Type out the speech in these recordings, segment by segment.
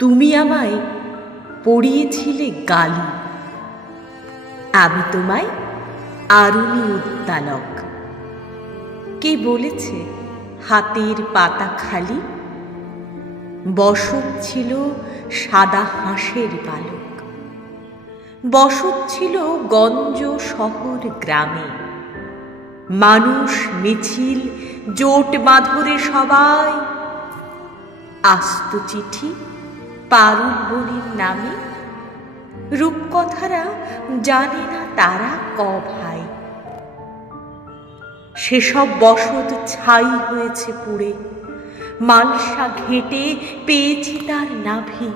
তুমি আমায় পড়িয়েছিলে গালি, আমি তোমায় আরুণী উদ্দালক। কে বলেছে হাতের পাতা খালি? বসত ছিল সাদা হাঁসের পালক, বসত ছিল গঞ্জ শহর গ্রামে। মানুষ মিছিল জোট বাঁধরে সবাই, আস্ত চিঠি পারুল বনির নামে। রূপকথারা জানে না তারা ক ভাই। সেসব বসত ছাই হয়েছে পুড়ে, মালসা ঘেটে পেয়েছি তার নাভি।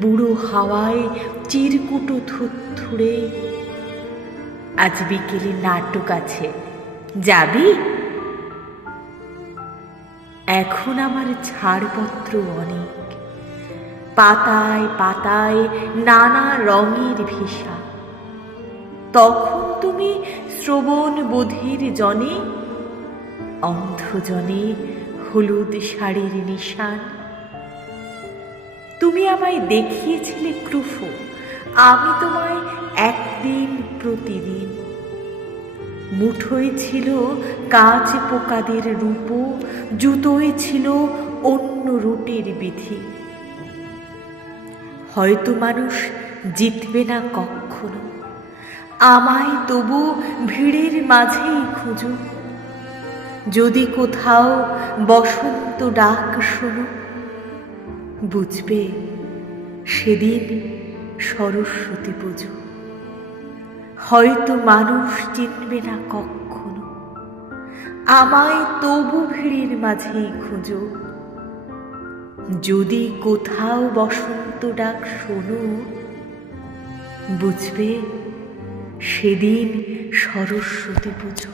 বুড়ো হাওয়ায় চিরকুটো থুড়থুড়ে। আজ বিকেলে নাটক আছে, যাবি? এখন আমার ছাড়পত্র অনেক, পাতায় পাতায় নানা রঙের ভিসা। তখন তুমি শ্রবণ বধির জনে, অন্ধজনে হলুদ শাড়ির নিশান। তুমি আমায় দেখিয়েছিলে ক্রুফো, আমি তোমায় একদিন প্রতিদিন। মুঠোয় ছিল কাজ পোকাদের রূপো, জুতোয় ছিল অন্য রুটের বিধি। হয়তো মানুষ জিতবে না কখনো, আমায় তবু ভিড়ের মাঝেই খুঁজো। যদি কোথাও বসন্ত ডাক শোনো, বুঝবে সেদিন সরস্বতী পুজো। হয়তো মানুষ চিনবে না কখনো, আমায় তবু ভিড়ের মাঝেই খুঁজো। যদি কোথাও বসন্ত ডাক শোনো, বুঝবে সেদিন সরস্বতী পুজো।